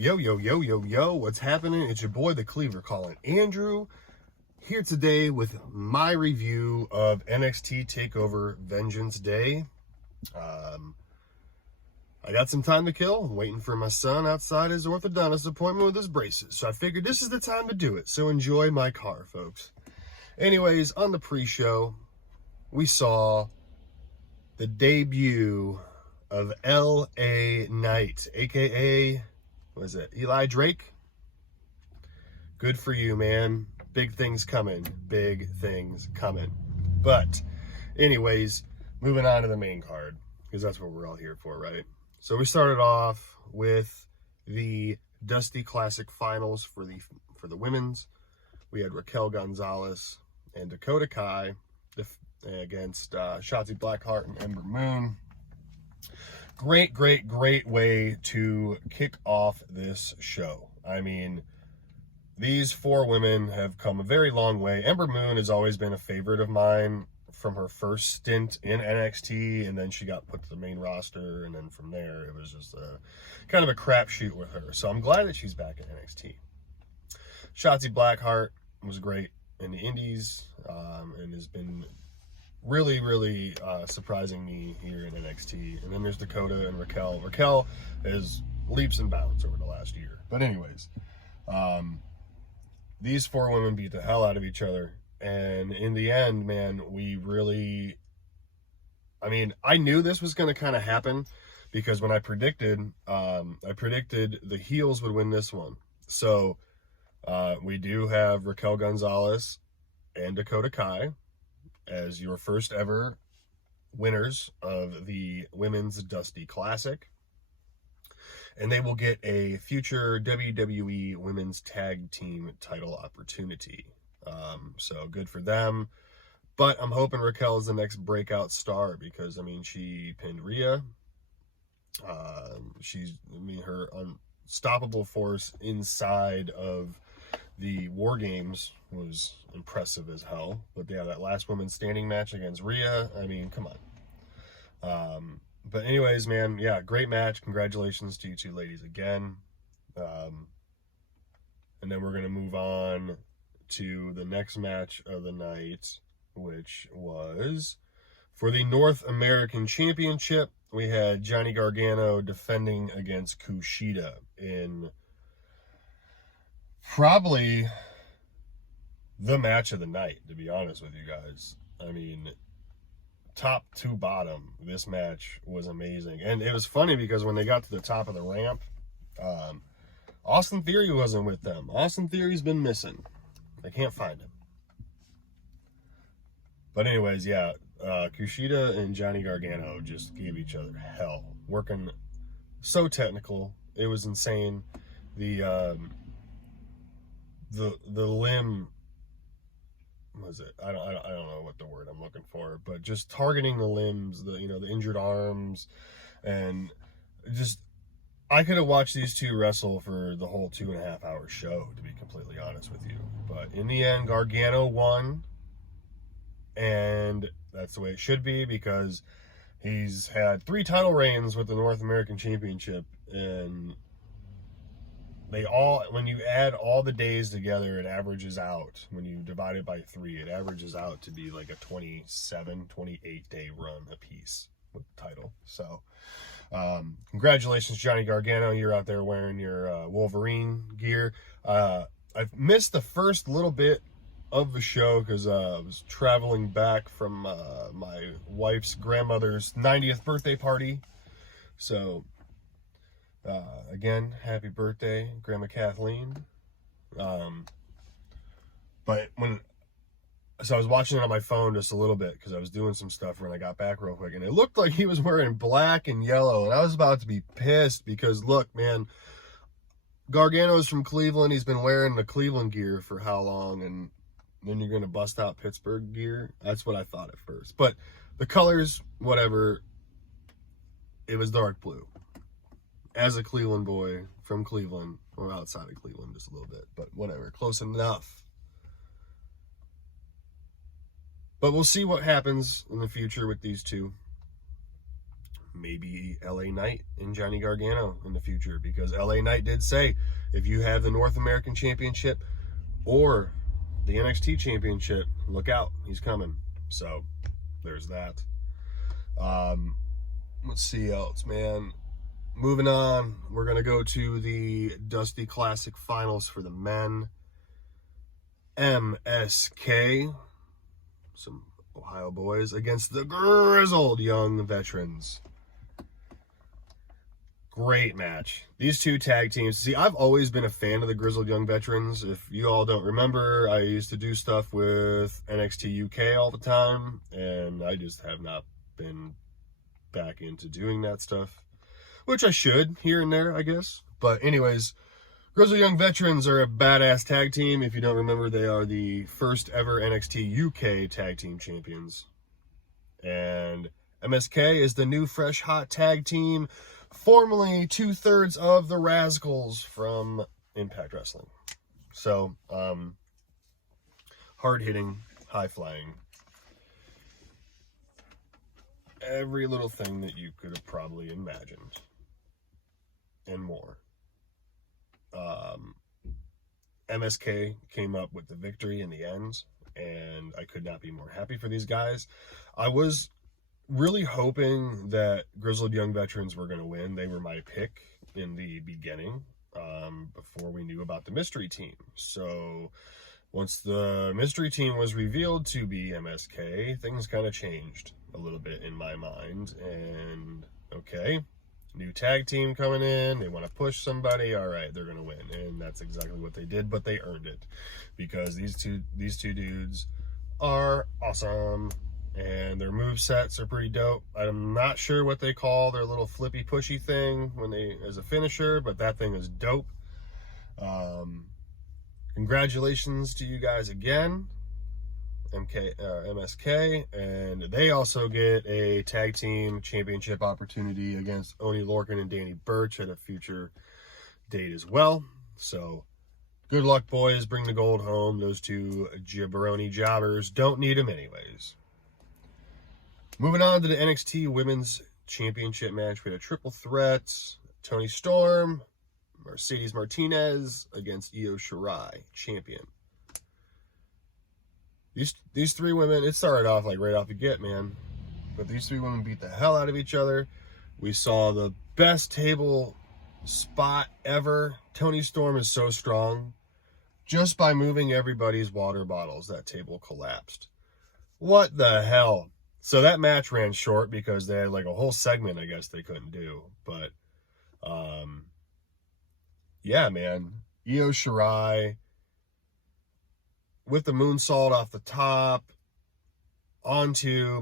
Yo, yo, yo, yo, yo, what's happening? It's your boy, the Cleaver, calling Andrew, here today with my review of NXT Takeover Vengeance Day. I got some time to kill. I'm waiting for my son outside his orthodontist appointment with his braces, so I figured this is the time to do it, so enjoy my car, folks. Anyways, on the pre-show, we saw the debut of L.A. Knight, a.k.a., what is it, Eli Drake? Good for you, man. Big things coming. Big things coming. But, anyways, moving on to the main card, because that's what we're all here for, right? So we started off with the Dusty Classic Finals for the women's. We had Raquel Gonzalez and Dakota Kai against Shotzi Blackheart and Ember Moon. Great way to kick off this show. I mean, these four women have come a very long way. Ember Moon has always been a favorite of mine from her first stint in NXT, and then she got put to the main roster, and then from there, it was just kind of a crapshoot with her. So I'm glad that she's back in NXT. Shotzi Blackheart was great in the Indies, and has been really surprising me here in NXT. And then there's Dakota and Raquel. Raquel is leaps and bounds over the last year. But anyways, these four women beat the hell out of each other. And in the end, man, I knew this was going to kind of happen because when I predicted the heels would win this one. So we do have Raquel Gonzalez and Dakota Kai as your first ever winners of the Women's Dusty Classic. And they will get a future WWE Women's Tag Team title opportunity. So good for them. But I'm hoping Raquel is the next breakout star because, she pinned Rhea. Her unstoppable force inside of the War Games was impressive as hell. But yeah, that last women's standing match against Rhea, come on. But anyways, man, yeah, great match. Congratulations to you two ladies again. And then we're going to move on to the next match of the night, which was for the North American Championship. We had Johnny Gargano defending against Kushida in probably the match of the night, to be honest with you guys. Top to bottom, this match was amazing. And it was funny because when they got to the top of the ramp, Austin Theory wasn't with them. Austin Theory's been missing. They can't find him. But anyways, yeah, Kushida and Johnny Gargano just gave each other hell. Working so technical. It was insane. The limb, was it? I don't know what the word I'm looking for, but just targeting the limbs, the injured arms, and just I could have watched these two wrestle for the whole 2.5 hour show, to be completely honest with you. But in the end, Gargano won, and that's the way it should be because he's had 3 title reigns with the North American Championship, and when you add all the days together, it averages out, when you divide it by 3, it averages out to be like a 27, 28 day run apiece with the title. So, congratulations, Johnny Gargano. You're out there wearing your Wolverine gear. I've missed the first little bit of the show because I was traveling back from my wife's grandmother's 90th birthday party. So, again, happy birthday, Grandma Kathleen. So I was watching it on my phone just a little bit because I was doing some stuff when I got back real quick, and it looked like he was wearing black and yellow, and I was about to be pissed because, look, man, Gargano's from Cleveland. He's been wearing the Cleveland gear for how long, and then you're going to bust out Pittsburgh gear? That's what I thought at first. But the colors, whatever, it was dark blue. As a Cleveland boy from Cleveland, or outside of Cleveland just a little bit, but whatever, close enough. But we'll see what happens in the future with these two. maybe LA Knight and Johnny Gargano in the future, because LA Knight did say if you have the North American Championship or the NXT Championship, look out, he's coming. So there's that. Let's see else, man. Moving on, we're going to go to the Dusty Classic Finals for the men. MSK, some Ohio boys, against the grizzled young veterans. Great match. These two tag teams. See, I've always been a fan of the grizzled young veterans. If you all don't remember, I used to do stuff with NXT UK all the time, and I just have not been back into doing that stuff, which I should here and there, I guess. But anyways, Grizzled Young Veterans are a badass tag team. If you don't remember, they are the first ever NXT UK tag team champions. And MSK is the new fresh hot tag team, formerly 2/3 of the Rascals from Impact Wrestling. So, hard-hitting, high-flying. Every little thing that you could have probably imagined. And more. MSK came up with the victory in the end, and I could not be more happy for these guys. I was really hoping that Grizzled Young Veterans were going to win. They were my pick in the beginning, before we knew about the mystery team. So once the mystery team was revealed to be MSK, things kind of changed a little bit in my mind. And okay, new tag team coming in, they want to push somebody, all right, they're going to win. And that's exactly what they did, but they earned it, because these two dudes are awesome, and their movesets are pretty dope. I'm not sure what they call their little flippy pushy thing when they, as a finisher, but that thing is dope. Congratulations to you guys again, MSK, and they also get a tag team championship opportunity against Oney Lorcan and Danny Burch at a future date as well. So good luck, boys. Bring the gold home. Those two jabroni jobbers don't need them anyways. Moving on to the NXT Women's Championship match, we had a triple threat. Toni Storm, Mercedes Martinez against Io Shirai, champion. These three women, it started off like right off the get, man. But these three women beat the hell out of each other. We saw the best table spot ever. Toni Storm is so strong. Just by moving everybody's water bottles, that table collapsed. What the hell? So that match ran short because they had like a whole segment I guess they couldn't do. But, yeah, man. Io Shirai with the moonsault off the top onto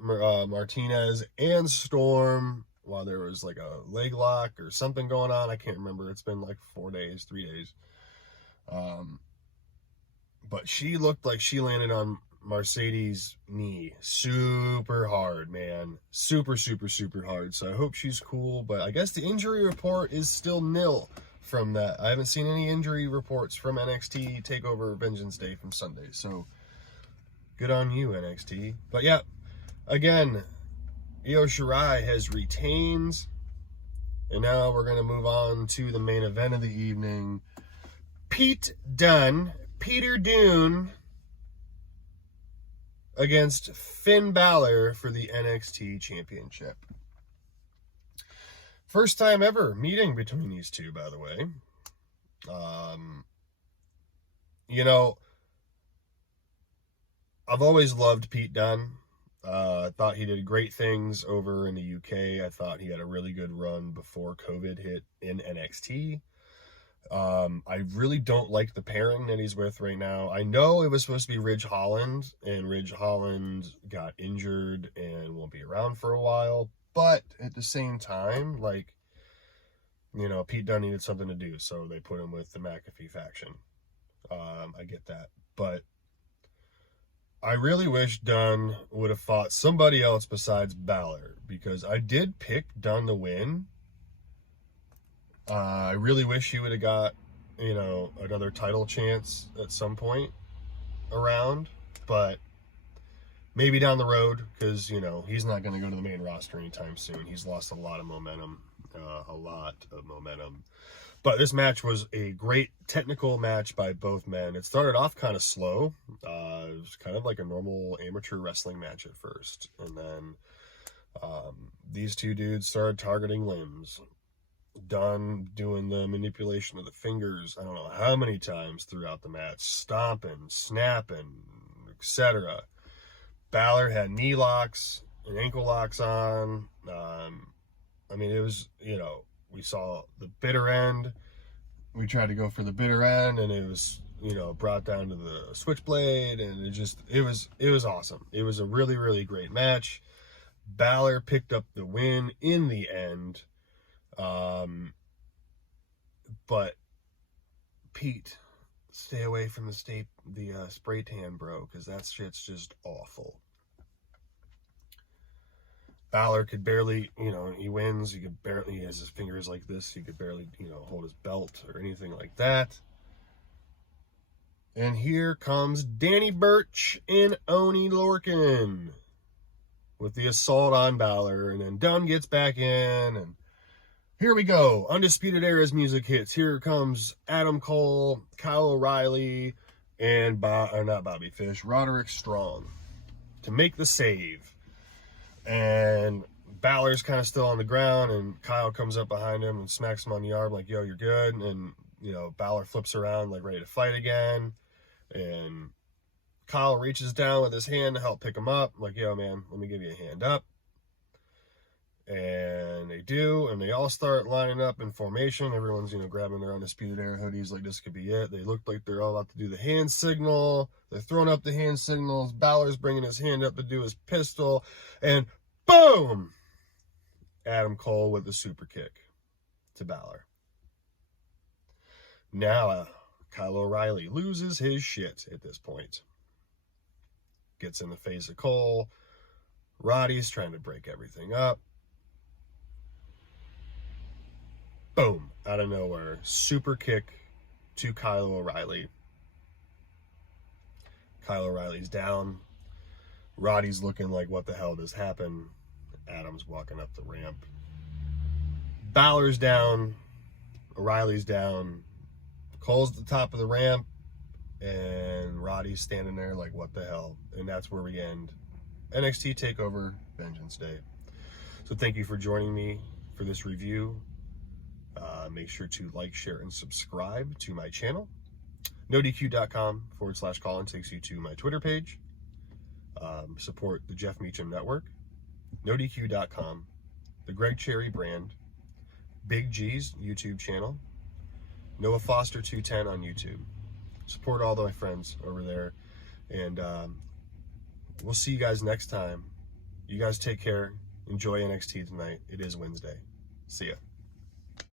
Martinez and Storm while there was like a leg lock or something going on. I can't remember. It's been like 3 days. But she looked like she landed on Mercedes' knee super hard, man. Super hard. So I hope she's cool. But I guess the injury report is still nil from that. I haven't seen any injury reports from NXT Takeover Vengeance Day from Sunday. So good on you, NXT. But yeah, again, Io Shirai has retained. And now we're going to move on to the main event of the evening. Peter Dune against Finn Balor for the NXT Championship. First time ever meeting between these two, by the way. You know, I've always loved Pete Dunne. I thought he did great things over in the UK. I thought he had a really good run before COVID hit in NXT. I really don't like the pairing that he's with right now. I know it was supposed to be Ridge Holland, and Ridge Holland got injured and won't be around for a while. But at the same time, like, you know, Pete Dunne needed something to do, so they put him with the McAfee faction. I get that. But I really wish Dunne would have fought somebody else besides Balor, because I did pick Dunne to win. I really wish he would have got, you know, another title chance at some point around, but Maybe down the road, because, you know, he's not going to go to the main roster anytime soon. He's lost a lot of momentum. But this match was a great technical match by both men. It started off kind of slow. It was kind of like a normal amateur wrestling match at first. And then these two dudes started targeting limbs. Dunn doing the manipulation of the fingers, I don't know how many times throughout the match. Stomping, snapping, etc. Balor had knee locks and ankle locks on. I mean, it was, you know, we saw the bitter end. We tried to go for the bitter end, and it was, you know, brought down to the switchblade, and it was awesome. It was a really, really great match. Balor picked up the win in the end. But Pete, stay away from the spray tan, bro, because that shit's just awful. Balor could barely, you know, he wins. He has his fingers like this. He could barely, you know, hold his belt or anything like that. And here comes Danny Burch and Oney Lorcan with the assault on Balor. And then Dunn gets back in, and here we go. Undisputed Era's music hits. Here comes Adam Cole, Kyle O'Reilly, and not Bobby Fish, Roderick Strong to make the save. And Balor's kind of still on the ground, and Kyle comes up behind him and smacks him on the arm like, yo, you're good. And, you know, Balor flips around like ready to fight again. And Kyle reaches down with his hand to help pick him up. Like, yo, man, let me give you a hand up. And they do, and they all start lining up in formation. Everyone's, you know, grabbing their Undisputed Era hoodies like this could be it. They look like they're all about to do the hand signal. They're throwing up the hand signals. Balor's bringing his hand up to do his pistol. And boom! Adam Cole with the super kick to Balor. Now, Kyle O'Reilly loses his shit at this point. Gets in the face of Cole. Roddy's trying to break everything up. Boom, out of nowhere, super kick to Kyle O'Reilly. Kyle O'Reilly's down. Roddy's looking like, what the hell just happened? Adam's walking up the ramp. Balor's down. O'Reilly's down. Cole's at the top of the ramp. And Roddy's standing there like, what the hell? And that's where we end NXT TakeOver Vengeance Day. So thank you for joining me for this review. Make sure to like, share, and subscribe to my channel. NoDQ.com/Colin takes you to my Twitter page. Support the Jeff Meacham Network. NoDQ.com. The Greg Cherry brand. Big G's YouTube channel. Noah Foster 210 on YouTube. Support all my friends over there. And we'll see you guys next time. You guys take care. Enjoy NXT tonight. It is Wednesday. See ya.